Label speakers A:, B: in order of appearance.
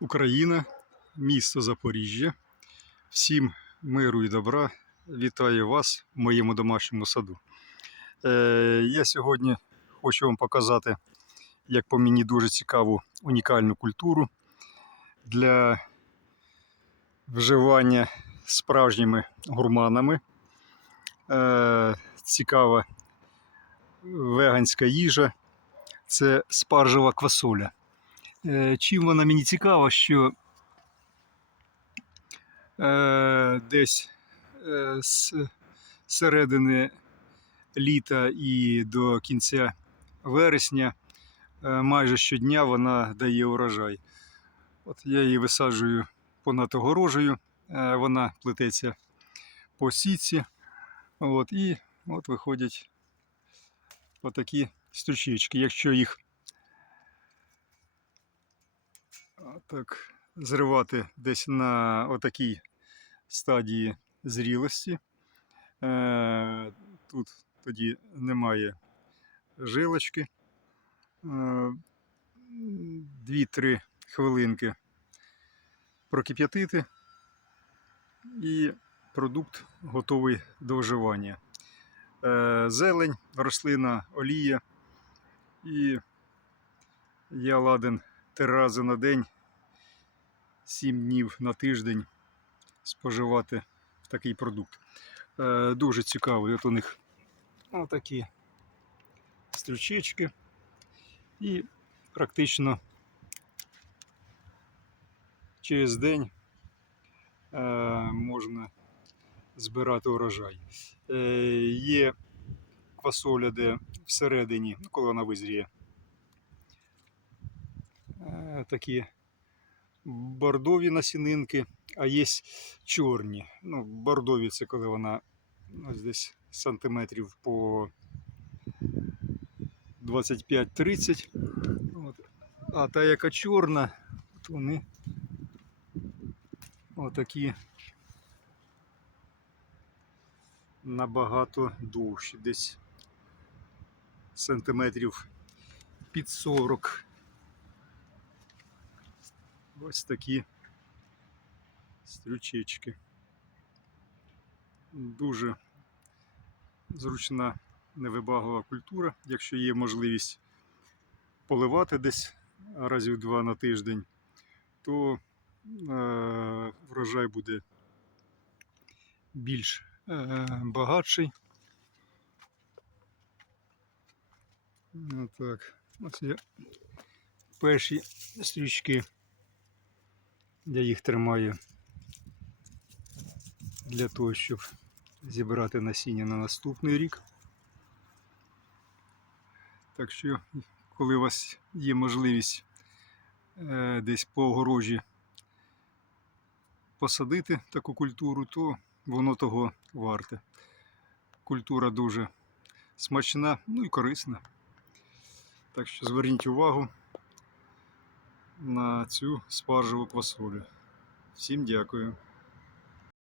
A: Україна, місто Запоріжжя. Всім миру і добра. Вітаю вас в моєму домашньому саду. Е, я сьогодні хочу вам показати, як по мені дуже цікаву унікальну культуру для вживання справжніми гурманами. Е, цікава веганська їжа це спаржева квасоля. Е, Чим вона мені цікава, що е, десь е, з середини літа і до кінця вересня е, майже щодня вона дає урожай. От я її висаджую понад огорожею, е, вона плететься по сітці. От, і от виходять отакі стручечки. Якщо їх так зривати десь на отакій стадії зрілості, е, тут тоді немає жилочки. Е, Дві-три хвилинки прокип'ятити і продукт готовий до вживання. Е, Зелень, рослина, олія. І я ладен три рази на день, сім днів на тиждень споживати такий продукт. Е, Дуже цікавий. От у них такі стрючечки. І практично через день е, можна збирати урожай. Е, Є квасоля, де всередині, ну, коли вона визріє, такі бордові насінинки, а є чорні. Ну, бордові це коли вона ось десь сантиметрів по 25-30. От. А та яка чорна, от вони отакі набагато довші, десь сантиметрів під 40. Ось такі стрючечки. Дуже зручна невибаглива культура, якщо є можливість поливати десь разів два на тиждень, то е, врожай буде більш е, багатший. Отак. Ось є перші стрічки. Я їх тримаю для того, щоб зібрати насіння на наступний рік. Так що, коли у вас є можливість е, десь по огорожі посадити таку культуру, то воно того варте. Культура дуже смачна, ну і корисна. Так що зверніть увагу на цю спаржеву квасолю. Всім дякую.